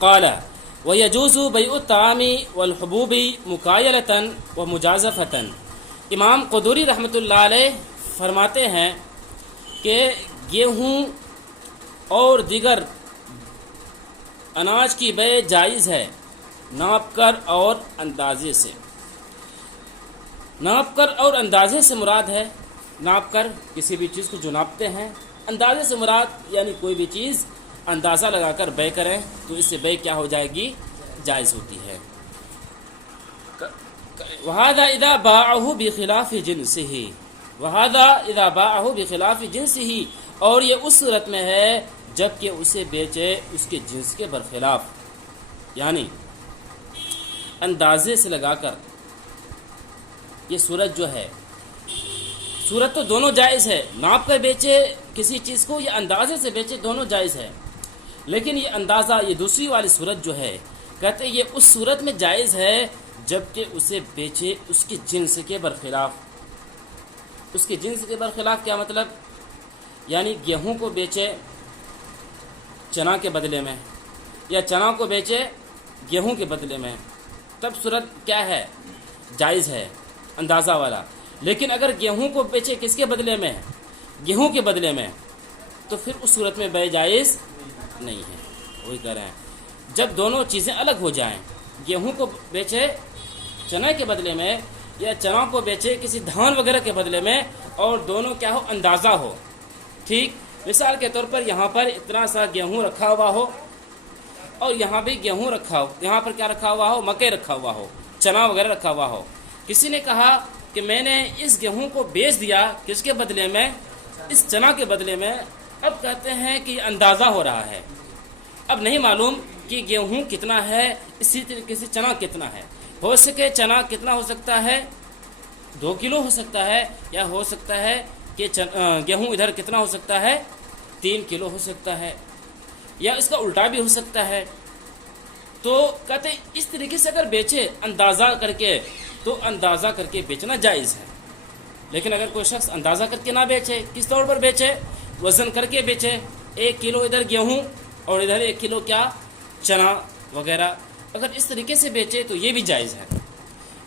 قال ويجوز بيع الطعام والحبوب مكايلة ومجازفة۔ امام قدوری رحمۃ اللہ علیہ فرماتے ہیں کہ گیہوں اور دیگر اناج کی بیع جائز ہے ناپ کر اور اندازے سے۔ ناپ کر اور اندازے سے مراد ہے ناپ کر کسی بھی چیز کو جو ناپتے ہیں، اندازے سے مراد یعنی کوئی بھی چیز اندازہ لگا کر بیع کریں تو اس سے بیع کیا ہو جائے گی؟ جائز ہوتی ہے۔ وَهَذَا إِذَا بَاعَهُ بِخِلَافِ جِنسِهِ وَهَذَا إِذَا بَاعَهُ بِخِلَافِ جِنسِهِ، اور یہ اس صورت میں ہے جب کہ اسے بیچے اس کے جنس کے برخلاف، یعنی اندازے سے لگا کر۔ یہ صورت جو ہے، صورت تو دونوں جائز ہے، ناپ کر بیچے کسی چیز کو یا اندازے سے بیچے دونوں جائز ہے، لیکن یہ اندازہ، یہ دوسری والی صورت جو ہے، کہتے ہیں یہ اس صورت میں جائز ہے جبکہ اسے بیچے اس کے جنس کے برخلاف۔ اس کے جنس کے برخلاف کیا مطلب؟ یعنی گیہوں کو بیچے چنا کے بدلے میں، یا چنا کو بیچے گیہوں کے بدلے میں، تب صورت کیا ہے؟ جائز ہے، اندازہ والا۔ لیکن اگر گیہوں کو بیچے کس کے بدلے میں؟ گیہوں کے بدلے میں، تو پھر اس صورت میں بیع جائز نہیں ہے۔ وہی کہہ رہے ہیں جب دونوں چیزیں الگ ہو جائیں، گیہوں کو بیچے چنا کے بدلے میں یا چنا کو بیچے کسی دھان وغیرہ کے بدلے میں، اور دونوں کیا ہو؟ اندازہ ہو۔ ٹھیک، مثال کے طور پر یہاں پر اتنا سا گیہوں رکھا ہوا ہو اور یہاں بھی گیہوں رکھا ہو، یہاں پر کیا رکھا ہوا ہو؟ مکئی رکھا ہوا ہو، چنا وغیرہ رکھا ہوا ہو۔ کسی نے کہا کہ میں نے اس گیہوں کو بیچ دیا، کس کے بدلے میں؟ اس چنا کے بدلے میں۔ اب کہتے ہیں کہ یہ اندازہ ہو رہا ہے، اب نہیں معلوم کہ گیہوں کتنا ہے، اسی طریقے سے چنا کتنا ہے۔ ہو سکے چنا کتنا ہو سکتا ہے؟ 2 کلو ہو سکتا ہے، یا ہو سکتا ہے کہ گیہوں ادھر کتنا ہو سکتا ہے؟ 3 کلو ہو سکتا ہے، یا اس کا الٹا بھی ہو سکتا ہے۔ تو کہتے ہیں اس طریقے سے اگر بیچے اندازہ کر کے تو اندازہ کر کے بیچنا جائز ہے۔ لیکن اگر کوئی شخص اندازہ کر کے نہ بیچے، کس طور پر بیچے؟ وزن کر کے بیچے، 1 کلو ادھر گیہوں اور ادھر 1 کلو کیا؟ چنا وغیرہ، اگر اس طریقے سے بیچے تو یہ بھی جائز ہے۔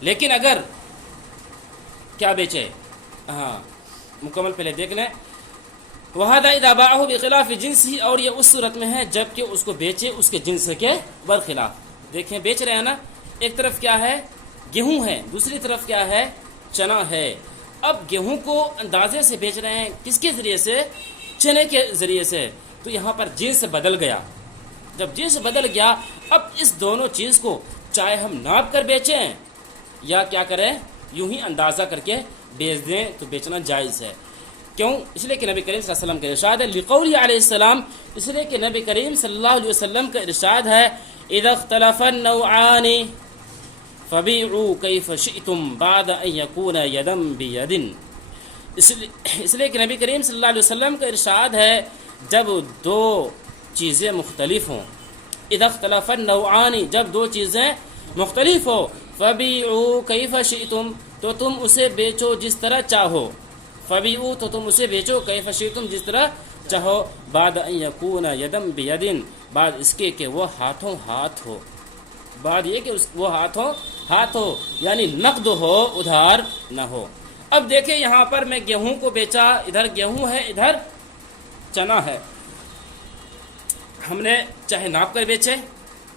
لیکن اگر کیا بیچے؟ مکمل پہلے دیکھ لیں۔ وَهَذَا إِذَا بَاعَهُ بِخِلَافِ جِنسِهِ، اور یہ اس صورت میں ہے جب کہ اس کو بیچے اس کے جنس کے برخلاف۔ دیکھیں بیچ رہے ہیں نا، ایک طرف کیا ہے؟ گیہوں ہے، دوسری طرف کیا ہے؟ چنا ہے۔ اب گیہوں کو اندازے سے بیچ رہے ہیں، کس کے ذریعے سے؟ چنے کے ذریعے سے، تو یہاں پر جنس بدل گیا۔ جب جنس بدل گیا، اب اس دونوں چیز کو چاہے ہم ناپ کر بیچیں یا کیا کریں، یوں ہی اندازہ کر کے بیچ دیں تو بیچنا جائز ہے۔ کیوں؟ اس لیے کہ نبی کریم صلی اللہ علیہ وسلم کا ارشاد ہے، لقوله علیہ السلام، اس لیے کہ نبی کریم صلی اللہ علیہ وسلم کا ارشاد ہے، اذا اختلف النوعان فبيعوا كيف شئتم بعد ان يكون يدا بيد۔ اس لیے کہ نبی کریم صلی اللہ علیہ وسلم کا ارشاد ہے جب دو چیزیں مختلف ہوں، اذا اختلف النوعان، جب دو چیزیں مختلف ہو، فبيعوا كيف شئتم، تو تم اسے بیچو جس طرح چاہو، فبيعوا تو تم اسے بیچو، كيف شئتم جس طرح چاہو، بعد ان يكون يدا بيد، بعد اس کے کہ وہ ہاتھوں ہاتھ ہو، بعد یہ کہ وہ ہاتھوں ہاتھ ہو، یعنی نقد ہو، ادھار نہ ہو۔ اب دیکھیں یہاں پر میں گیہوں کو بیچا، ادھر گیہوں ہے ادھر چنا ہے، ہم نے چاہے ناپ کر بیچے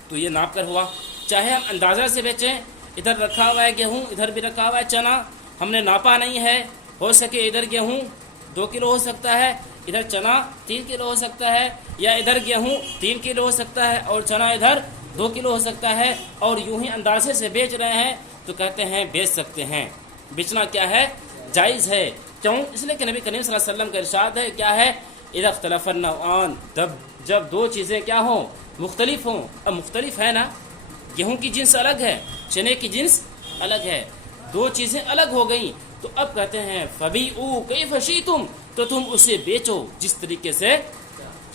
تو یہ ناپ کر ہوا، چاہے ہم اندازہ سے بیچیں، ادھر رکھا ہوا ہے گیہوں، ادھر بھی رکھا ہوا ہے چنا، ہم نے ناپا نہیں ہے، ہو سکے ادھر گیہوں 2 کلو ہو سکتا ہے، ادھر چنا 3 کلو ہو سکتا ہے، یا ادھر گیہوں 3 کلو ہو سکتا ہے اور چنا ادھر 2 کلو ہو سکتا ہے، اور یوں ہی اندازے سے بیچ رہے ہیں تو کہتے ہیں بیچ سکتے ہیں، بیچنا کیا ہے؟ جائز ہے۔ کیوں؟ اس لیے کہ نبی کریم صلی اللہ علیہ وسلم کا ارشاد ہے، کیا ہے؟ اذا اختلف النوعان، جب دو چیزیں کیا ہوں؟ مختلف ہوں۔ اب مختلف ہے نا، گیہوں کی جنس الگ ہے، چنے کی جنس الگ ہے، دو چیزیں الگ ہو گئیں، تو اب کہتے ہیں فبیعوا کیف شئتم، تو تم اسے بیچو جس طریقے سے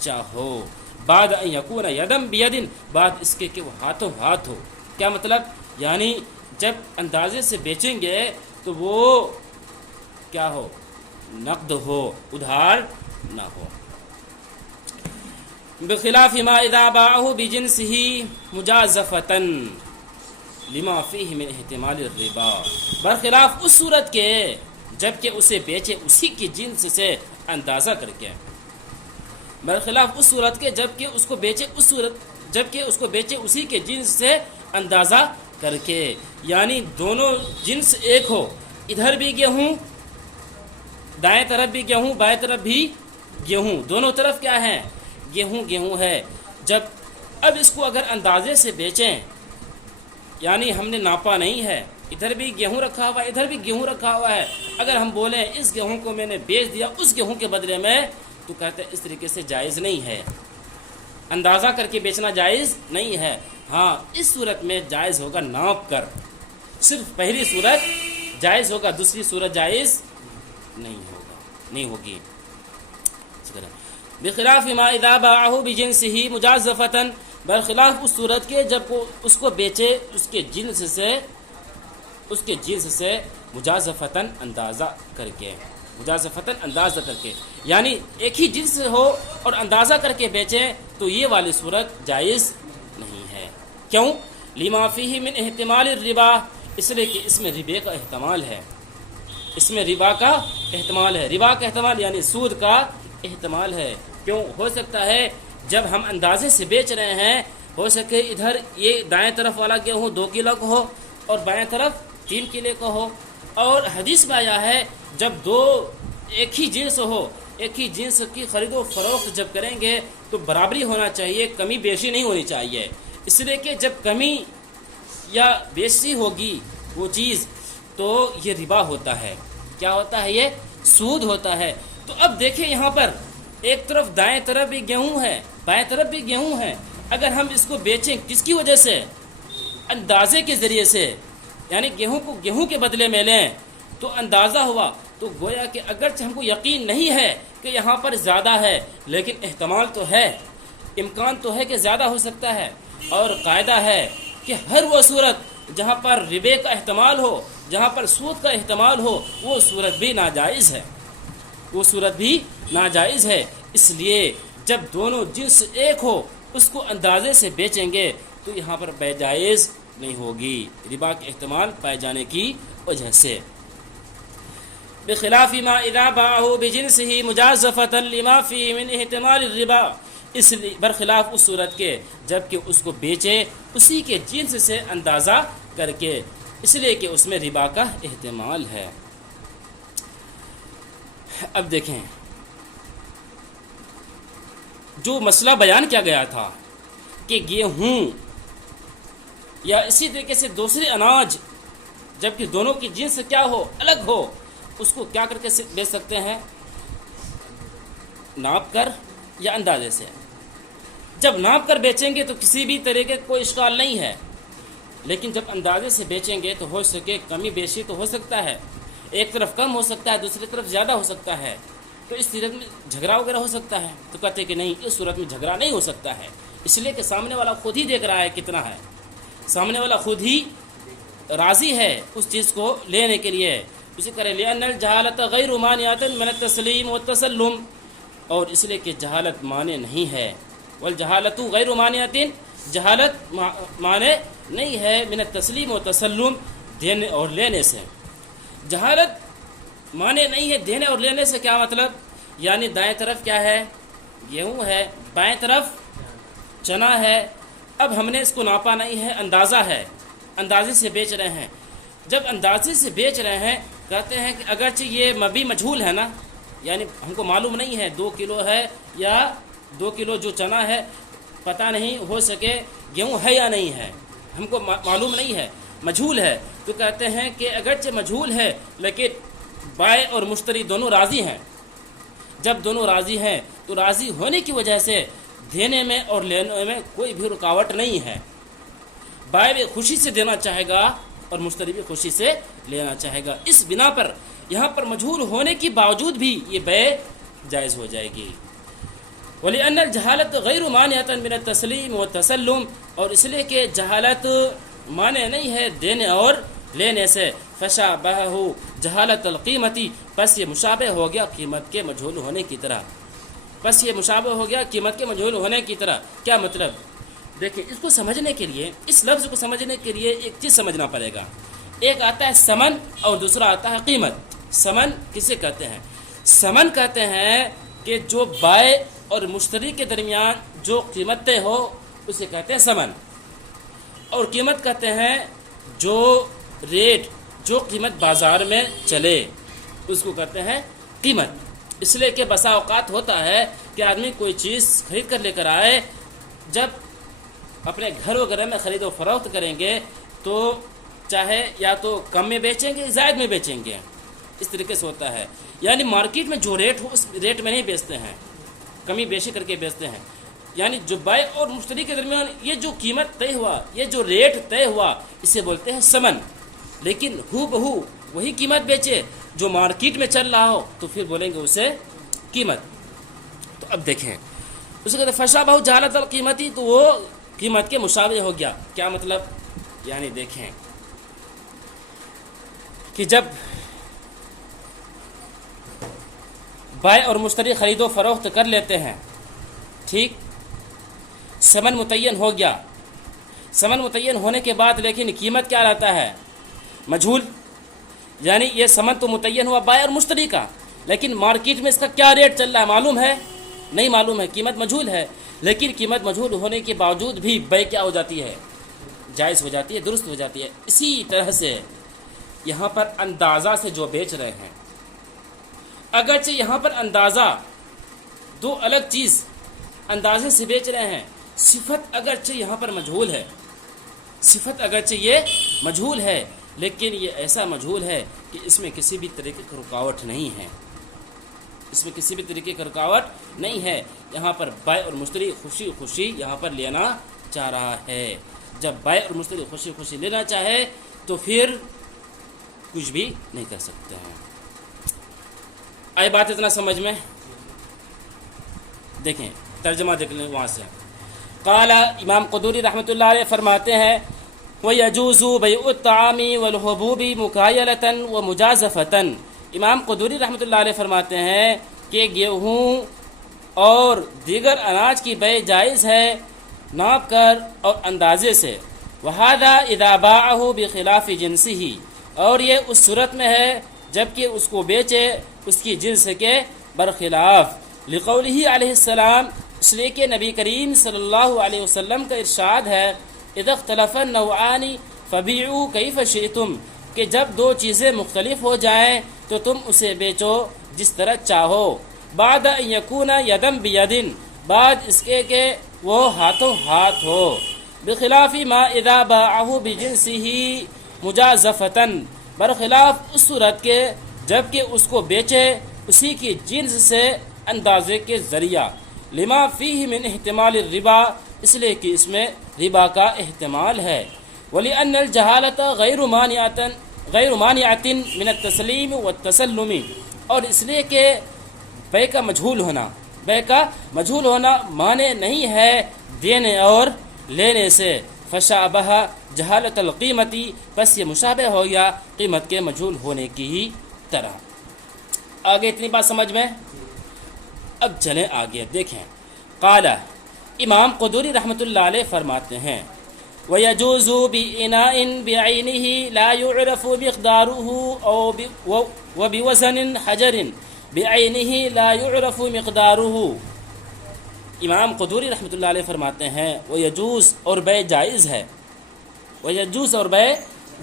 چاہو، بعد ان یکون یدا بید، بعد اس کے کہ وہ ہاتھوں ہاتھ ہو۔ کیا مطلب؟ یعنی جب اندازے سے بیچیں گے تو وہ کیا ہو؟ نقد ہو، ادھار نہ ہو۔ بخلاف ما اذا باعه بجنسه مجازفة لما فيه من احتمال الربا، برخلاف اس صورت کے جبکہ اسے بیچے اسی کی جنس سے اندازہ کر کے، برخلاف اس صورت کے جبکہ اس کو بیچے اسی کے جنس سے اندازہ کر کے، یعنی دونوں جنس ایک ہو، ادھر بھی گیہوں، دائیں طرف بھی گیہوں، بائیں طرف بھی گیہوں، دونوں طرف کیا ہے؟ گیہوں ہے۔ جب اب اس کو اگر اندازے سے بیچیں، یعنی ہم نے ناپا نہیں ہے، ادھر بھی گیہوں رکھا ہوا ہے، ادھر بھی گیہوں رکھا ہوا ہے، اگر ہم بولیں اس گیہوں کو میں نے بیچ دیا اس گیہوں کے بدلے میں، تو کہتے ہیں اس طریقے سے جائز نہیں ہے، اندازہ کر کے بیچنا جائز نہیں ہے۔ ہاں اس صورت میں جائز ہوگا ناپ کر، صرف پہلی صورت جائز ہوگا، دوسری صورت جائز نہیں ہوگی۔ بخلاف ما اذا باعه بجنسه مجازفة، برخلاف اس صورت کے جب وہ اس کو بیچے اس کے جنس سے مجازفتاً اندازہ کر کے، یعنی ایک ہی جنس ہو اور اندازہ کر کے بیچیں تو یہ والی صورت جائز نہیں ہے۔ کیوں؟ لما فیہ من احتمال الربا، اس لیے کہ اس میں ربے کا احتمال ہے، ربا کا احتمال یعنی سود کا احتمال ہے۔ کیوں؟ ہو سکتا ہے جب ہم اندازے سے بیچ رہے ہیں، ہو سکے ادھر یہ دائیں طرف والا گیہوں 2 کلو کا ہو اور بائیں طرف 3 کلو کا ہو، اور حدیث میں آیا ہے جب دو ایک ہی جنس ہو، ایک ہی جنس کی خرید و فروخت جب کریں گے تو برابری ہونا چاہیے، کمی بیشی نہیں ہونی چاہیے، اس لیے کہ جب کمی یا بیشی ہوگی وہ چیز تو یہ ربا ہوتا ہے۔ کیا ہوتا ہے؟ یہ سود ہوتا ہے۔ تو اب دیکھیں یہاں پر ایک طرف دائیں طرف بھی گیہوں ہے، بائیں طرف بھی گیہوں ہے، اگر ہم اس کو بیچیں کس کی وجہ سے؟ اندازے کے ذریعے سے، یعنی گیہوں کو گیہوں کے بدلے میں لیں تو اندازہ ہوا، تو گویا کہ اگرچہ ہم کو یقین نہیں ہے کہ یہاں پر زیادہ ہے، لیکن احتمال تو ہے، امکان تو ہے کہ زیادہ ہو سکتا ہے، اور قاعدہ ہے کہ ہر وہ صورت جہاں پر ربے کا احتمال ہو، جہاں پر سود کا احتمال ہو، وہ صورت بھی ناجائز ہے، اس لیے جب دونوں جنس ایک ہو اس کو اندازے سے بیچیں گے تو یہاں پر بے جائز نہیں ہوگی، ربا کے احتمال پائے جانے کی وجہ سے۔ بخلاف ما اذا باعه بجنسه مجازفة لما فيه من احتمال الربا، اس لیے برخلاف اس صورت کے جبکہ اس کو بیچے اسی کے جنس سے اندازہ کر کے، اس لیے کہ اس میں ربا کا احتمال ہے۔ اب دیکھیں جو مسئلہ بیان کیا گیا تھا کہ گیہوں یا اسی طریقے سے دوسرے اناج جبکہ دونوں کی جنس کیا ہو؟ الگ ہو، اس کو کیا کر کے بیچ سکتے ہیں؟ ناپ کر یا اندازے سے۔ جب ناپ کر بیچیں گے تو کسی بھی طریقے کوئی اشکال نہیں ہے، لیکن جب اندازے سے بیچیں گے تو ہو سکے کمی بیشی تو ہو سکتا ہے، ایک طرف کم ہو سکتا ہے، دوسری طرف زیادہ ہو سکتا ہے، تو اس صورت میں جھگڑا وغیرہ ہو سکتا ہے۔ تو کہتے ہیں کہ نہیں، اس صورت میں جھگڑا نہیں ہو سکتا ہے، اس لیے کہ سامنے والا خود ہی دیکھ رہا ہے کتنا ہے، سامنے والا خود ہی راضی ہے اس چیز کو لینے کے لیے۔ اسی طرح لأن الجہالت غیر مانعۃ من التسلیم والتسلم، اور اس لیے کہ جہالت مانع نہیں ہے، والجہالت غیر مانعۃ، جہالت مانع نہیں ہے من التسلیم والتسلم، دینے اور لینے سے۔ جہالت مانع نہیں ہے دینے اور لینے سے، کیا مطلب؟ یعنی دائیں طرف کیا ہے؟ گیہوں ہے، بائیں طرف چنا ہے، اب ہم نے اس کو ناپا نہیں ہے، اندازہ ہے، اندازے سے بیچ رہے ہیں۔ جب اندازے سے بیچ رہے ہیں کہتے ہیں کہ اگرچہ یہ مبی مجھول ہے نا، یعنی ہم کو معلوم نہیں ہے 2 کلو ہے یا 2 کلو جو چنا ہے پتہ نہیں، ہو سکے گیہوں ہے یا نہیں ہے، ہم کو معلوم نہیں ہے، مجھول ہے، تو کہتے ہیں کہ اگرچہ مجھول ہے لیکن بائع اور مشتری دونوں راضی ہیں۔ جب دونوں راضی ہیں تو راضی ہونے کی وجہ سے دینے میں اور لینے میں کوئی بھی رکاوٹ نہیں ہے، بائع بھی خوشی سے دینا چاہے گا اور مشتری بھی خوشی سے لینا چاہے گا، اس بنا پر یہاں پر مجھول ہونے کے باوجود بھی یہ بے جائز ہو جائے گی۔ وَلِأَنَّ الْجَهَالَةَ غَيْرُ مَانِعَةً مِنَ التَّسْلِيمِ وَالتَّسَلُّمِ، اور اس لیے کہ جہالت مانع نہیں ہے دینے اور لینے سے، فَشَابَهَهُ جَهَالَةَ الْقِيمَةِ، پس یہ مشابہ ہو گیا قیمت کے مجھول ہونے کی طرح۔ بس یہ مشابہ ہو گیا قیمت کے مجہول ہونے کی طرح. کیا مطلب؟ دیکھیں اس کو سمجھنے کے لیے، اس لفظ کو سمجھنے کے لیے ایک چیز سمجھنا پڑے گا. ایک آتا ہے ثمن اور دوسرا آتا ہے قیمت. ثمن کسے کہتے ہیں؟ ثمن کہتے ہیں کہ جو بائع اور مشتری کے درمیان جو قیمت طے ہو اسے کہتے ہیں ثمن. اور قیمت کہتے ہیں جو ریٹ، جو قیمت بازار میں چلے اس کو کہتے ہیں قیمت. اس لیے کہ بسا اوقات ہوتا ہے کہ آدمی کوئی چیز خرید کر لے کر آئے، جب اپنے گھر وغیرہ میں خرید و فروخت کریں گے تو چاہے یا تو کم میں بیچیں گے زائد میں بیچیں گے. اس طریقے سے ہوتا ہے. یعنی مارکیٹ میں جو ریٹ ہو اس ریٹ میں نہیں بیچتے ہیں، کمی بیشی کر کے بیچتے ہیں. یعنی جو بائع اور مشتری کے درمیان یہ جو قیمت طے ہوا، یہ جو ریٹ طے ہوا، اسے بولتے ہیں ثمن. لیکن ہو بہو وہی قیمت بیچے جو مارکیٹ میں چل رہا ہو تو پھر بولیں گے اسے قیمت. تو اب دیکھیں اسے کہتے ہیں فشابہ جہالت القیمتی، تو وہ قیمت کے مشابہ ہو گیا. کیا مطلب؟ یعنی دیکھیں کہ جب بائع اور مشتری خرید و فروخت کر لیتے ہیں، ٹھیک، ثمن متعین ہو گیا. ثمن متعین ہونے کے بعد لیکن قیمت کیا رہتا ہے؟ مجہول. یعنی یہ ثمن تو متعین ہوا بائع اور مشتری کا، لیکن مارکیٹ میں اس کا کیا ریٹ چل رہا ہے معلوم ہے؟ نہیں معلوم ہے. قیمت مجہول ہے. لیکن قیمت مجہول ہونے کے باوجود بھی بیع کیا ہو جاتی ہے؟ جائز ہو جاتی ہے، درست ہو جاتی ہے. اسی طرح سے یہاں پر اندازہ سے جو بیچ رہے ہیں، اگرچہ یہاں پر اندازہ دو الگ چیز اندازے سے بیچ رہے ہیں، صفت اگرچہ یہاں پر مجہول ہے، صفت اگرچہ یہ مجہول ہے، لیکن یہ ایسا مجہول ہے کہ اس میں کسی بھی طریقے کی رکاوٹ نہیں ہے. اس میں کسی بھی طریقے کی رکاوٹ نہیں ہے. یہاں پر بائع اور مشتری خوشی خوشی یہاں پر لینا چاہ رہا ہے. جب بائع اور مشتری خوشی خوشی لینا چاہے تو پھر کچھ بھی نہیں کر سکتے ہیں. آئی بات اتنا سمجھ میں؟ دیکھیں ترجمہ دیکھ لیں وہاں سے. قال امام قدوری رحمۃ اللہ علیہ فرماتے ہیں وَيَجُوزُ بَيْعُ الطَّعَامِ وَالْحُبُوبِ مُكَايَلَةً وَمُجَازَفَةً. امام قدوری رحمۃ اللہ علیہ فرماتے ہیں کہ گیہوں اور دیگر اناج کی بیع جائز ہے ناپ کر اور اندازے سے. وَهَذَا إِذَا بَاعَهُ بِخِلَافِ جِنسِهِ، اور یہ اس صورت میں ہے جبکہ اس کو بیچے اس کی جنس کے برخلاف. لقولہ علیہ السلام، اس لیے کہ نبی کریم صلی اللہ علیہ وسلم کا ارشاد ہے اذا اختلف النوعان فبیعوا کیف شئتم، کہ جب دو چیزیں مختلف ہو جائیں تو تم اسے بیچو جس طرح چاہو. بعد ان یکون یدم بیدن، بعد اس کے کہ وہ ہاتھوں ہاتھ ہو. بخلاف ما اذا باعه بجنسه مجازفة، برخلاف اس صورت کے جب کہ اس کو بیچے اسی کی جنس سے اندازے کے ذریعہ. لما فیہ من احتمال الربا، اس لیے کہ اس میں ربا کا احتمال ہے. وَلِأَنَّ الْجَهَالَةَ غَيْرُ مَانِعَةٍ مِنَ التَّسْلِيمِ وَالتَّسَلُّمِ، اور اس لیے کہ بیع کا مجہول ہونا مانع نہیں ہے دینے اور لینے سے. فشابہ جہالت القیمتی، بس یہ مشابہ ہو گیا قیمت کے مجہول ہونے کی ہی طرح. آگے اتنی بات سمجھ میں؟ اب چلیں آگے دیکھیں. قال امام قدوری رحمۃ اللہ علیہ فرماتے ہیں وَيَجُوزُ بِإِنَاءٍ بِعَيْنِهِ لَا يُعْرَفُ مِقْدَارُهُ وَبِوَزَنٍ حَجَرٍ بِعَيْنِهِ لَا يُعْرَفُ مِقْدَارُهُ. امام قدوری رحمۃ اللہ علیہ فرماتے ہیں وَيَجُوز، اور بیع جائز ہے، وَيَجُوز اور بیع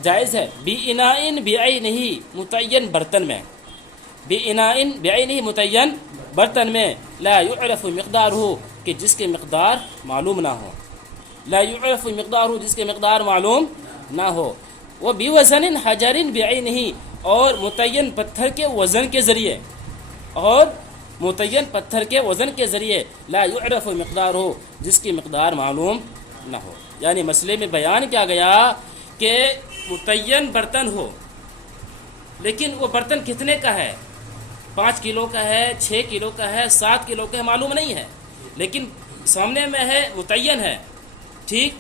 جائز ہے، بِإِنَاءٍ بِعَيْنِهِ متعین برتن میں، بِإِنَاءٍ بِعَيْنِهِ متعین برتن میں، لا يعرف مقدارہ، کہ جس کے مقدار معلوم نہ ہو، لا يعرف مقدارہ، جس کے مقدار معلوم نہ ہو. وہ بوزن حجر بعینہ، اور متعین پتھر کے وزن کے ذریعے، اور متعین پتھر کے وزن کے ذریعے، لا يعرف مقدارہ، جس کی مقدار معلوم نہ ہو. یعنی مسئلے میں بیان کیا گیا کہ متعین برتن ہو، لیکن وہ برتن کتنے کا ہے، 5 کلو کا ہے، 6 کلو کا ہے، 7 کلو کا ہے، معلوم نہیں ہے، لیکن سامنے میں ہے، متعین ہے، ٹھیک،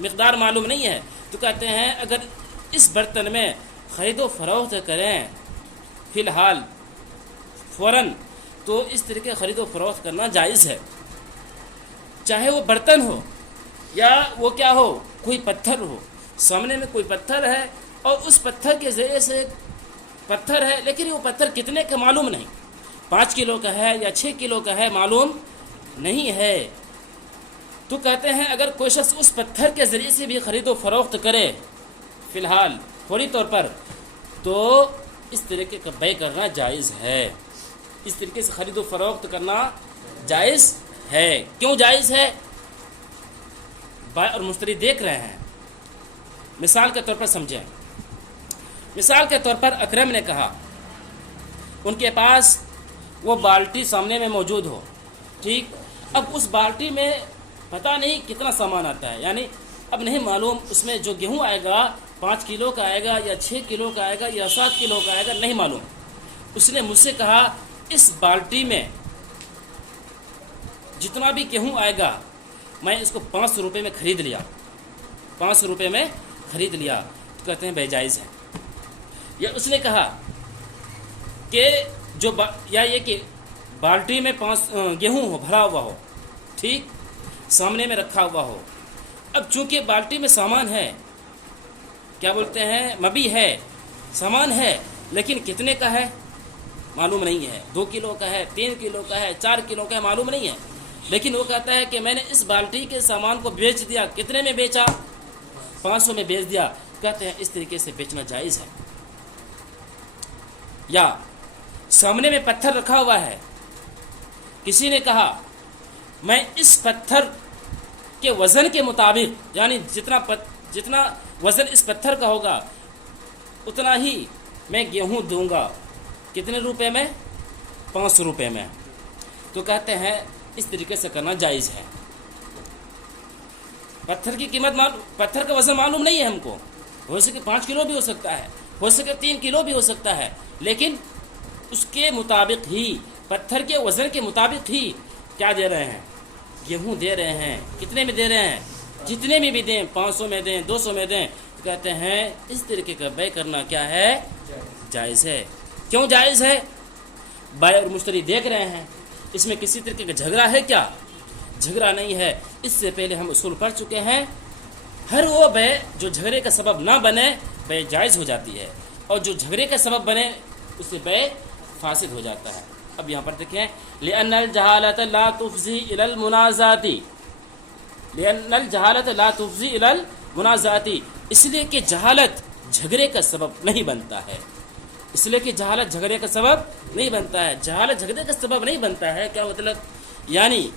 مقدار معلوم نہیں ہے. تو کہتے ہیں اگر اس برتن میں خرید و فروخت کریں فی الحال فوراً، تو اس طریقے خرید و فروخت کرنا جائز ہے، چاہے وہ برتن ہو یا وہ کیا ہو، کوئی پتھر ہو، سامنے میں کوئی پتھر ہے اور اس پتھر کے ذریعے سے پتھر ہے، لیکن وہ پتھر کتنے کا معلوم نہیں، 5 کلو کا ہے یا 6 کلو کا ہے، معلوم نہیں ہے، تو کہتے ہیں اگر کوئی شخص اس پتھر کے ذریعے سے بھی خرید و فروخت کرے فی الحال فوری طور پر، تو اس طریقے کا بیع کرنا جائز ہے، اس طریقے سے خرید و فروخت کرنا جائز ہے۔ کیوں جائز ہے؟ بائع اور مشتری دیکھ رہے ہیں۔ مثال کے طور پر سمجھیں، مثال کے طور پر اکرم نے کہا ان کے پاس وہ بالٹی سامنے میں موجود ہو، ٹھیک، اب اس بالٹی میں پتہ نہیں کتنا سامان آتا ہے، یعنی اب نہیں معلوم اس میں جو گیہوں آئے گا 5 کلو کا آئے گا یا 6 کلو کا آئے گا یا 7 کلو کا آئے گا، نہیں معلوم۔ اس نے مجھ سے کہا اس بالٹی میں جتنا بھی گیہوں آئے گا میں اس کو 500 روپے میں خرید لیا، 500 روپے میں خرید لیا، تو کہتے ہیں بیع جائز ہے۔ یا اس نے کہا کہ یا یہ کہ بالٹی میں 5 گیہوں ہو، بھرا ہوا ہو، ٹھیک، سامنے میں رکھا ہوا ہو، اب چونکہ بالٹی میں سامان ہے، کیا بولتے ہیں، مبی ہے، سامان ہے، لیکن کتنے کا ہے معلوم نہیں ہے، 2 کلو کا ہے، 3 کلو کا ہے، 4 کلو کا ہے، معلوم نہیں ہے، لیکن وہ کہتا ہے کہ میں نے اس بالٹی کے سامان کو بیچ دیا، کتنے میں بیچا، 500 میں بیچ دیا، کہتے ہیں اس طریقے سے بیچنا جائز ہے۔ یا سامنے میں پتھر رکھا ہوا ہے، کسی نے کہا میں اس پتھر کے وزن کے مطابق، یعنی جتنا وزن اس پتھر کا ہوگا اتنا ہی میں گیہوں دوں گا، کتنے روپے میں، 500 روپے میں، تو کہتے ہیں اس طریقے سے کرنا جائز ہے۔ پتھر کی قیمت پتھر کا وزن معلوم نہیں ہے ہم کو، ہو سکے 5 کلو بھی ہو سکتا ہے، ہو سکے 3 کلو بھی ہو سکتا ہے، لیکن اس کے مطابق ہی، پتھر کے وزن کے مطابق ہی کیا دے رہے ہیں، گیہوں دے رہے ہیں، کتنے میں دے رہے ہیں، جتنے میں بھی دیں، 500 میں دیں، 200 میں دیں، تو کہتے ہیں اس طریقے کا بیع کرنا کیا ہے، جائز ہے۔ کیوں جائز ہے؟ بائع اور مشتری دیکھ رہے ہیں، اس میں کسی طریقے کا جھگڑا ہے کیا، جھگڑا نہیں ہے۔ اس سے پہلے ہم اصول پڑھ چکے ہیں، ہر وہ بیع جو جھگڑے کا سبب نہ بنے بیع جائز ہو جاتی ہے، اور جو جھگڑے کا سبب بنے اس سے بیع فاسد ہو جاتا ہے۔ اب یہاں پر دیکھیں، لأن الجہالۃ لا تفضی الی المنازعۃ، لأن الجہالۃ لا تفضی الی المنازعۃ، اس لیے کہ جہالت جھگڑے کا سبب نہیں بنتا ہے، اس لیے کہ جہالت جھگڑے کا سبب نہیں بنتا ہے، جہالت جھگڑے کا سبب نہیں بنتا ہے، کیا مطلب، یعنی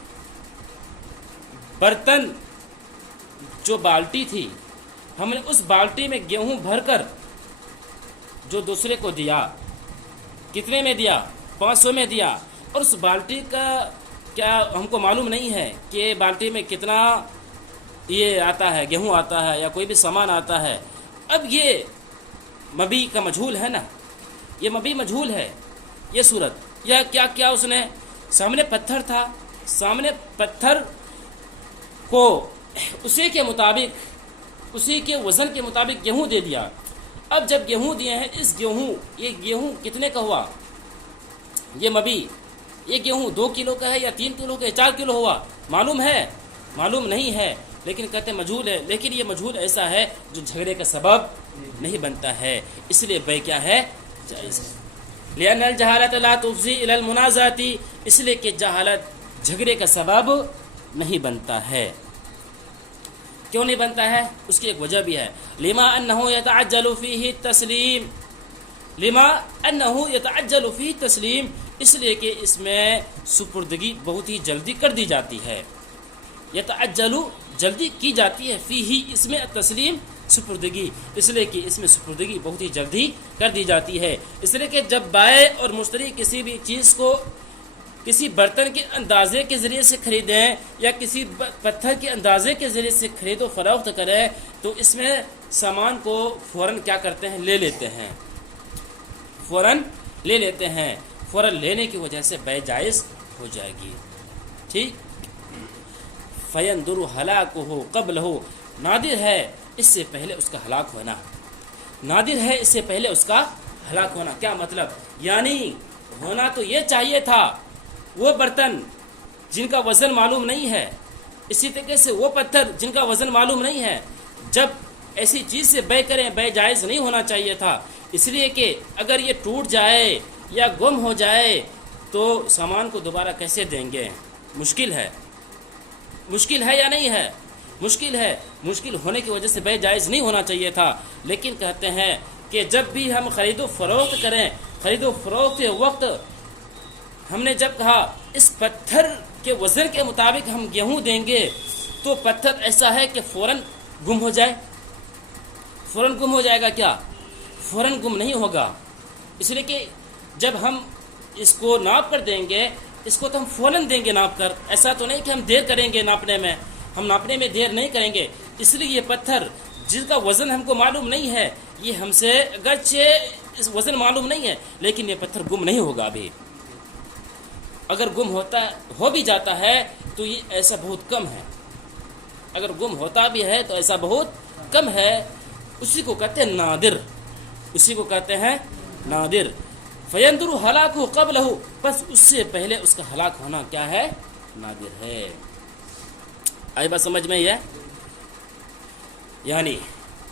برتن جو بالٹی تھی، ہم نے اس بالٹی میں گیہوں بھر کر جو دوسرے کو دیا، کتنے میں دیا، 500 میں دیا، اور اس بالٹی کا کیا ہم کو معلوم نہیں ہے کہ بالٹی میں کتنا یہ آتا ہے، گیہوں آتا ہے یا کوئی بھی سامان آتا ہے، اب یہ مبی کا مجہول ہے نا، یہ مبی مجہول ہے، یہ صورت، یا کیا اس نے سامنے پتھر تھا، سامنے پتھر کو اسی کے مطابق، اسی کے وزن کے مطابق گیہوں دے دیا، اب جب گیہوں دیے ہیں، یہ گیہوں کتنے کا ہوا، یہ مبی، یہ گیہوں 2 کلو کا ہے یا 3 کلو کا ہے، 4 کلو ہوا، معلوم ہے، معلوم نہیں ہے، لیکن کہتے ہیں مجہول ہے، لیکن یہ مجہول ایسا ہے جو جھگڑے کا سبب نہیں بنتا ہے، اس لیے بیع کیا ہے، جائز ہے۔ لأن الجہالۃ لا تفضی الی المنازعۃ، اس لیے کہ جہالت جھگڑے کا سبب نہیں بنتا ہے۔ کیوں نہیں بنتا ہے؟ اس کی ایک وجہ بھی ہے، لما انہ یتعجل فیہ التسلیم، لما انہ یتعجل فیہ التسلیم، اس لیے کہ اس میں سپردگی بہت ہی جلدی کر دی جاتی ہے، یتعجل جلدی کی جاتی ہے، فیہ اس میں تسلیم سپردگی، اس لیے کہ اس میں سپردگی بہت ہی جلدی کر دی جاتی ہے، اس لیے کہ جب بائع اور مشتری کسی بھی چیز کو کسی برتن کے اندازے کے ذریعے سے خریدیں یا کسی پتھر کے اندازے کے ذریعے سے خرید و فروخت کریں، تو اس میں سامان کو فوراً کیا کرتے ہیں، لے لیتے ہیں، فوراً لے لیتے ہیں، فوراً لینے کی وجہ سے بیع جائز ہو جائے گی، ٹھیک۔ فَيَنْدُرُ هَلَاكُهُ قَبْلَهُ، نادر ہے اس سے پہلے اس کا ہلاک ہونا، نادر ہے اس سے پہلے اس کا ہلاک ہونا، کیا مطلب، یعنی ہونا تو یہ چاہیے تھا وہ برتن جن کا وزن معلوم نہیں ہے، اسی طریقے سے وہ پتھر جن کا وزن معلوم نہیں ہے، جب ایسی چیز سے بے کریں، بے جائز نہیں ہونا چاہیے تھا، اس لیے کہ اگر یہ ٹوٹ جائے یا گم ہو جائے تو سامان کو دوبارہ کیسے دیں گے؟ مشکل ہے یا نہیں ہے؟ مشکل ہے، مشکل ہونے کی وجہ سے بے جائز نہیں ہونا چاہیے تھا۔ لیکن کہتے ہیں کہ جب بھی ہم خرید و فروخت کریں، خرید و فروخت کے وقت ہم نے جب کہا اس پتھر کے وزن کے مطابق ہم گیہوں دیں گے تو پتھر ایسا ہے کہ فوراً گم ہو جائے، فوراً گم ہو جائے گا کیا؟ فوراً گم نہیں ہوگا، اس لیے کہ جب ہم اس کو ناپ کر دیں گے، اس کو تو ہم فوراً دیں گے ناپ کر، ایسا تو نہیں کہ ہم دیر کریں گے ناپنے میں، ہم ناپنے میں دیر نہیں کریں گے۔ اس لیے یہ پتھر جس کا وزن ہم کو معلوم نہیں ہے، یہ ہم سے اگرچہ اس وزن معلوم نہیں ہے لیکن یہ پتھر گم نہیں ہوگا ابھی۔ اگر گم ہو بھی جاتا ہے تو یہ ایسا بہت کم ہے، اگر گم ہوتا بھی ہے تو ایسا بہت کم ہے، اسی کو کہتے ہیں نادر، اسی کو کہتے ہیں نادر۔ فَيَنْدُرُ هَلَاكُهُ قَبْلَهُ، بس اس سے پہلے اس کا ہلاک ہونا کیا ہے؟ نادر ہے۔ آئی بات سمجھ میں ہے؟ یعنی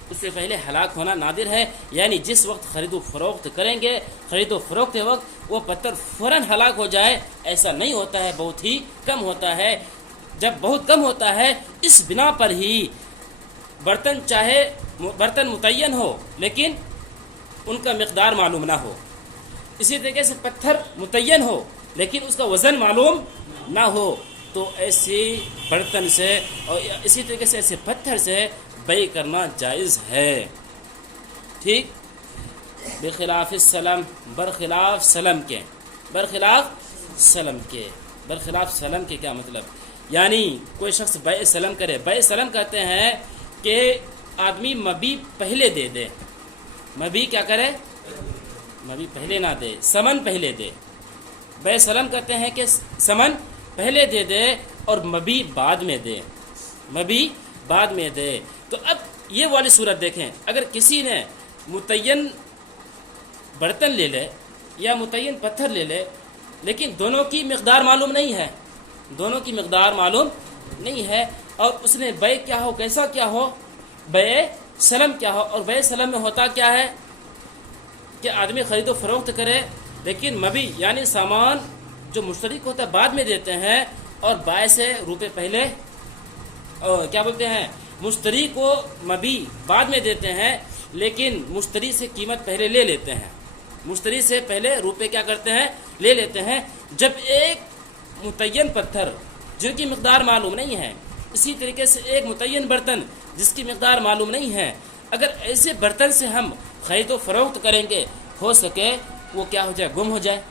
اس سے پہلے ہلاک ہونا نادر ہے، یعنی جس وقت خرید و فروخت کریں گے، خرید و فروخت کے وقت وہ پتھر فوراً ہلاک ہو جائے، ایسا نہیں ہوتا ہے، بہت ہی کم ہوتا ہے۔ جب بہت کم ہوتا ہے اس بنا پر ہی برتن چاہے برتن متعین ہو لیکن ان کا مقدار معلوم نہ ہو، اسی طریقے سے پتھر متعین ہو لیکن اس کا وزن معلوم نہ ہو، تو ایسی برتن سے اور اسی طریقے سے ایسے پتھر سے بیع کرنا جائز ہے۔ ٹھیک، بخلاف السلم، برخلاف سلم کے، برخلاف سلم کے، برخلاف سلم کے کیا مطلب؟ یعنی کوئی شخص بیع سلم کرے، بیع سلم کہتے ہیں کہ آدمی مبی پہلے دے دے، مبی کیا کرے؟ مبی پہلے نہ دے، سمن پہلے دے۔ بیع سلم کہتے ہیں کہ سمن پہلے دے دے اور مبی بعد میں دے، مبی بعد میں دے۔ تو اب یہ والی صورت دیکھیں، اگر کسی نے متعین برتن لے لے یا متعین پتھر لے لے لیکن دونوں کی مقدار معلوم نہیں ہے، دونوں کی مقدار معلوم نہیں ہے، اور اس نے بیع کیا ہو، کیسا کیا ہو، بیع سلم کیا ہو، اور بیع سلم میں ہوتا کیا ہے کہ آدمی خرید و فروخت کرے لیکن مبی یعنی سامان جو مشتری کو ہوتا ہے بعد میں دیتے ہیں، اور بائع سے روپے پہلے کیا بولتے ہیں، مشتری کو مبی بعد میں دیتے ہیں لیکن مشتری سے قیمت پہلے لے لیتے ہیں، مشتری سے پہلے روپے کیا کرتے ہیں، لے لیتے ہیں۔ جب ایک متعین پتھر جن کی مقدار معلوم نہیں ہے، اسی طریقے سے ایک متعین برتن جس کی مقدار معلوم نہیں ہے، اگر ایسے برتن سے ہم خرید و فروخت کریں گے، ہو سکے وہ کیا ہو جائے، گم ہو جائے،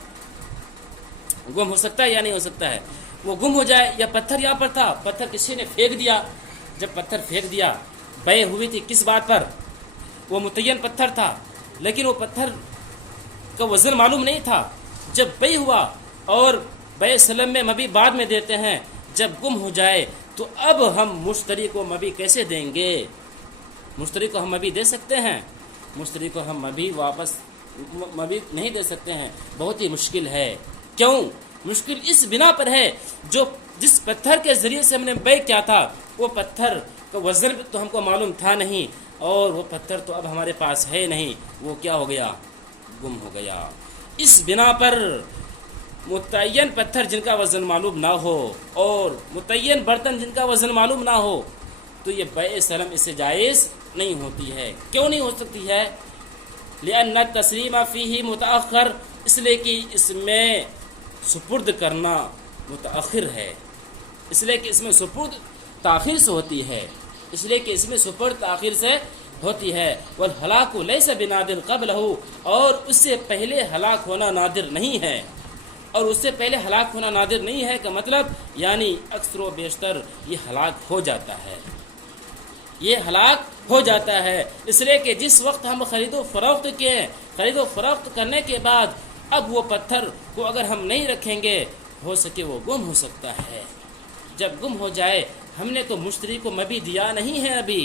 گم ہو سکتا ہے یا نہیں ہو سکتا ہے، وہ گم ہو جائے۔ یا پتھر یہاں پر تھا، پتھر کسی نے پھینک دیا، جب پتھر پھینک دیا، بیع ہوئی تھی کس بات پر؟ وہ متعین پتھر تھا لیکن وہ پتھر کا وزن معلوم نہیں تھا، جب بیع ہوا اور بیع سلم میں مبی بعد میں دیتے ہیں، جب گم ہو جائے تو اب ہم مشتری کو مبی کیسے دیں گے؟ مشتری کو ہم مبی دے سکتے ہیں؟ مشتری کو ہم مبی واپس مبی نہیں دے سکتے ہیں، بہت ہی مشکل ہے۔ کیوں مشکل؟ اس بنا پر ہے جس پتھر کے ذریعے سے ہم نے بیع کیا تھا وہ پتھر کا وزن تو ہم کو معلوم تھا نہیں، اور وہ پتھر تو اب ہمارے پاس ہے نہیں، وہ کیا ہو گیا، گم ہو گیا۔ اس بنا پر متعین پتھر جن کا وزن معلوم نہ ہو اور متعین برتن جن کا وزن معلوم نہ ہو تو یہ بیع سلم اس سے جائز نہیں ہوتی ہے۔ کیوں نہیں ہو سکتی ہے؟ لأن التسلیم فیہ متأخر، اس لیے کہ اس میں سپرد کرنا متأخر ہے، اس لیے کہ اس میں سپرد تاخیر سے ہوتی ہے، اس لیے کہ اس میں سپرد تاخیر سے ہوتی ہے۔ والہلاک لیس بنادر قبلہ، اور اس سے پہلے ہلاک ہونا نادر نہیں ہے، اور اس سے پہلے ہلاک ہونا نادر نہیں ہے کا مطلب یعنی اکثر و بیشتر یہ ہلاک ہو جاتا ہے، یہ ہلاک ہو جاتا ہے۔ اس لیے کہ جس وقت ہم خرید و فروخت کیے، خرید و فروخت کرنے کے بعد اب وہ پتھر کو اگر ہم نہیں رکھیں گے، ہو سکے وہ گم ہو سکتا ہے۔ جب گم ہو جائے، ہم نے تو مشتری کو مبی دیا نہیں ہے ابھی،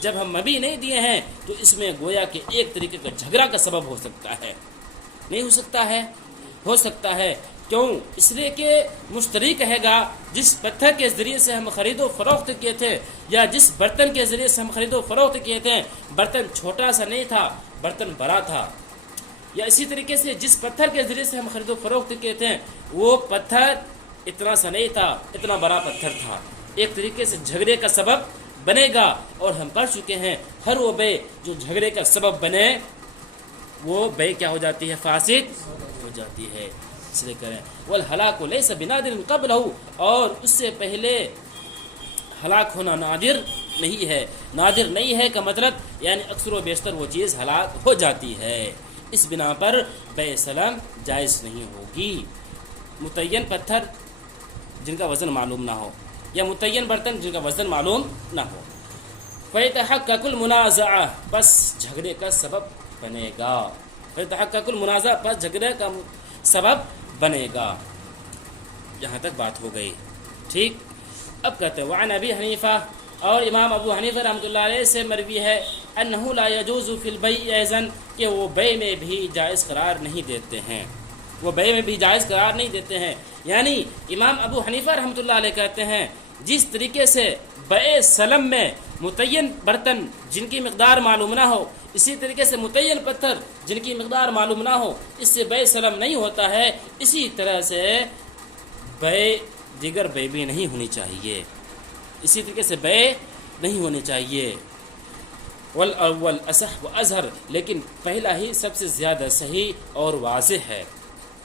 جب ہم مبی نہیں دیے ہیں تو اس میں گویا کہ ایک طریقے کا جھگڑا کا سبب ہو سکتا ہے، نہیں ہو سکتا ہے، ہو سکتا ہے، کیوں؟ اس لیے کہ مشتری کہے گا جس پتھر کے ذریعے سے ہم خرید و فروخت کیے تھے یا جس برتن کے ذریعے سے ہم خرید و فروخت کیے تھے برتن چھوٹا سا نہیں تھا، برتن بڑا تھا، یا اسی طریقے سے جس پتھر کے ذریعے سے ہم خرید و فروخت کیے تھے وہ پتھر اتنا سا نہیں تھا، اتنا بڑا پتھر تھا، ایک طریقے سے جھگڑے کا سبب بنے گا۔ اور ہم پڑھ چکے ہیں ہر وہ بے جو جھگڑے کا سبب بنے وہ بے کیا ہو جاتی ہے؟ فاسد ہو جاتی ہے۔ اس لیے کریں والہلاک لیس بنادر قبلہ، اور اس سے پہلے ہلاک ہونا نادر نہیں ہے۔ نادر نہیں ہے کا مطلب یعنی اکثر و بیشتر وہ چیز ہلاک ہو جاتی ہے، اس بنا پر بے سلم جائز نہیں ہوگی۔ متعین پتھر جن کا وزن معلوم نہ ہو یا متعین برتن جن کا وزن معلوم نہ ہو، فَيَتَحَقَّقُ الْمُنَازَعَةُ، بس جھگڑے کا سبب بنے گا۔ فَيَتَحَقَّقُ الْمُنَازَعَةُ، بس جھگڑے کا سبب بنے گا۔ یہاں تک بات ہو گئی، ٹھیک۔ اب کہتے ہیں وعن ابی حنیفہ، اور امام ابو حنیفہ رحمۃ اللہ علیہ سے مروی ہے انہ لا یجوز فی البیع ایضاً، کہ وہ بیع میں بھی جائز قرار نہیں دیتے ہیں، وہ بیع میں بھی جائز قرار نہیں دیتے ہیں۔ یعنی امام ابو حنیفہ رحمۃ اللہ علیہ کہتے ہیں جس طریقے سے بیع سلم میں متعین برتن جن کی مقدار معلوم نہ ہو، اسی طریقے سے متعین پتھر جن کی مقدار معلوم نہ ہو، اس سے بیع سلم نہیں ہوتا ہے، اسی طرح سے بیع دیگر بیع بھی نہیں ہونی چاہیے، اسی طریقے سے بیع نہیں ہونی چاہیے۔ والاول اصح و اظہر، لیکن پہلا ہی سب سے زیادہ صحیح اور واضح ہے۔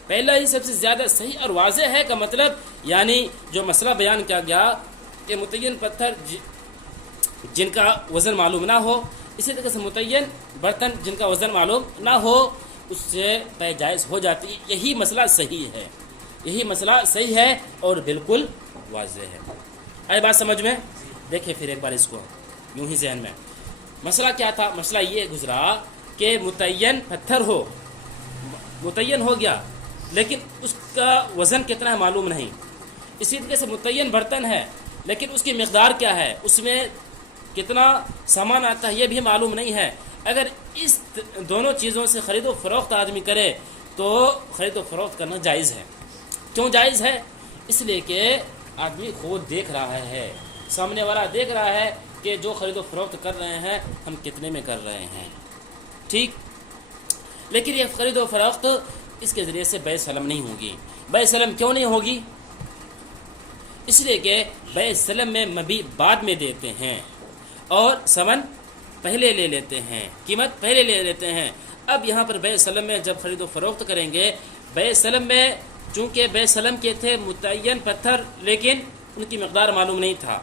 پہلا ہی سب سے زیادہ صحیح اور واضح ہے کا مطلب یعنی جو مسئلہ بیان کیا گیا کہ متعین پتھر جن کا وزن معلوم نہ ہو، اسی طرح سے متعین برتن جن کا وزن معلوم نہ ہو، اس سے بیع جائز ہو جاتی ہے۔ یہی مسئلہ صحیح ہے، یہی مسئلہ صحیح ہے اور بالکل واضح ہے۔ آئی بات سمجھ میں؟ دیکھیں پھر ایک بار اس کو یوں ہی ذہن میں۔ مسئلہ کیا تھا؟ مسئلہ یہ گزرا کہ متعین پتھر ہو، متعین ہو گیا لیکن اس کا وزن کتنا ہے معلوم نہیں، اسی طرح سے متعین برتن ہے لیکن اس کی مقدار کیا ہے، اس میں کتنا سامان آتا ہے یہ بھی معلوم نہیں ہے۔ اگر اس دونوں چیزوں سے خرید و فروخت آدمی کرے تو خرید و فروخت کرنا جائز ہے۔ کیوں جائز ہے؟ اس لیے کہ آدمی خود دیکھ رہا ہے، سامنے والا دیکھ رہا ہے کہ جو خرید و فروخت کر رہے ہیں ہم کتنے میں کر رہے ہیں، ٹھیک۔ لیکن یہ خرید و فروخت اس کے ذریعے سے بیع سلم نہیں ہوگی۔ بیع سلم کیوں نہیں ہوگی؟ اس لیے کہ بیع سلم میں مبیع بعد میں دیتے ہیں اور ثمن پہلے لے لیتے ہیں، قیمت پہلے لے لیتے ہیں۔ اب یہاں پر بیع سلم میں جب خرید و فروخت کریں گے، بیع سلم میں چونکہ بیع سلم کے تھے متعین پتھر لیکن ان کی مقدار معلوم نہیں تھا،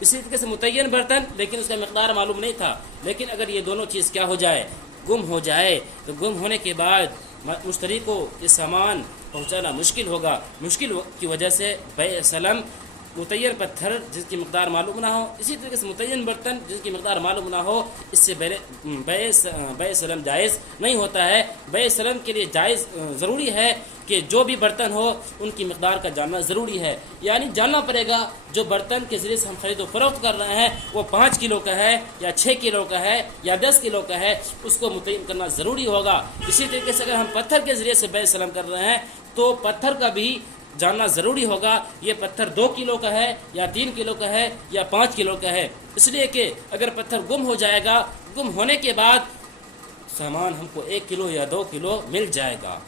اسی طرح سے متعین برتن لیکن اس کا مقدار معلوم نہیں تھا۔ لیکن اگر یہ دونوں چیز کیا ہو جائے؟ گم ہو جائے، تو گم ہونے کے بعد مشتری کو یہ سامان پہنچانا مشکل ہوگا، مشکل کی وجہ سے بیع سلم متعین پتھر جس کی مقدار معلوم نہ ہو، اسی طریقے سے متعین برتن جس کی مقدار معلوم نہ ہو، اس سے بیع سلم جائز نہیں ہوتا ہے۔ بیع سلم کے لیے جائز ضروری ہے کہ جو بھی برتن ہو ان کی مقدار کا جاننا ضروری ہے، یعنی جاننا پڑے گا جو برتن کے ذریعے سے ہم خرید و فروخت کر رہے ہیں وہ 5 کلو کا ہے یا 6 کلو کا ہے یا 10 کلو کا ہے، اس کو متعین کرنا ضروری ہوگا۔ اسی طریقے سے اگر ہم پتھر کے ذریعے سے بیع سلم کر رہے ہیں تو پتھر کا بھی جاننا ضروری ہوگا، یہ پتھر 2 کلو کا ہے یا 3 کلو کا ہے یا 5 کلو کا ہے، اس لیے کہ اگر پتھر گم ہو جائے گا، گم ہونے کے بعد سامان ہم کو 1 کلو یا 2 کلو مل جائے گا،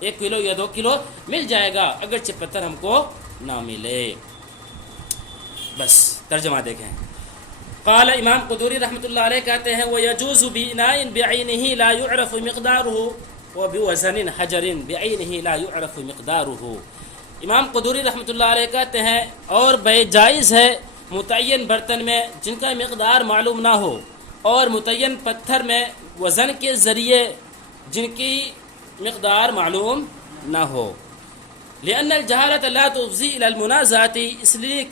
1 کلو یا 2 کلو مل جائے گا اگرچہ پتھر ہم کو نہ ملے۔ بس ترجمہ دیکھیں۔ قال امام قدوری رحمۃ اللہ علیہ کہتے ہیں وَيَجُوزُ بِإِنَاءٍ بِعَيْنِهِ لَا يُعْرَفُ مِقْدَارُهُ وَبِوَزَنٍ حَجَرٍ بِعَيْنِهِ لَا يُعْرَفُ مِقْدَارُهُ۔ امام قدوری رحمۃ اللہ علیہ کہتے ہیں اور بیع جائز ہے متعین برتن میں جن کا مقدار معلوم نہ ہو اور متعین پتھر میں وزن کے ذریعے جن کی مقدار معلوم نہ ہو، لأن الجہالت لا تفضی الی المنازعۃ، اس لیے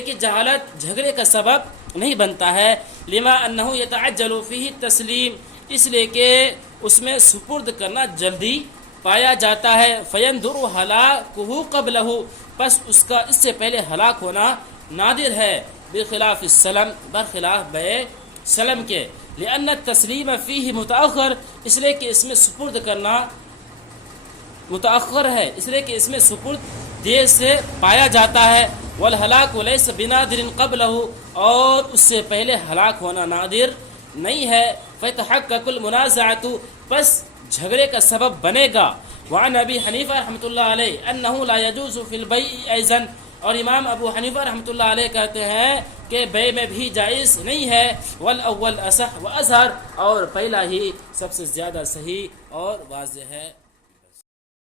کہ جہالت جھگڑے کا سبب نہیں بنتا ہے، لما انہ یتعجل فیہ التسلیم، اس لیے کہ اس میں سپرد کرنا جلدی پایا جاتا ہے، فیندر ہلاکہ قبلہ، پس اس کا اس سے پہلے ہلاک ہونا نادر ہے، بخلاف السلم، برخلاف بیع سلم کے، لأن التسلیم فیہ متأخر، اس لیے کہ اس میں سپرد کرنا متأخر ہے، اس لیے کہ اس میں سپرد دیر سے پایا جاتا ہے. والہلاک لیس بنادر قبلہ، اور اس سے پہلے ہلاک ہونا نادر نہیں ہے. فتحقق المنازعۃ، پس جھگڑے کا سبب بنے گا. وعن ابی حنیفہ رحمۃ اللہ علیہ انہ لا یجوز فی البیع ایضا، اور امام ابو حنیفہ رحمۃ اللہ علیہ کہتے ہیں کہ بے میں بھی جائز نہیں ہے. والاول اصح و اظہر، اور پہلا ہی سب سے زیادہ صحیح اور واضح ہے.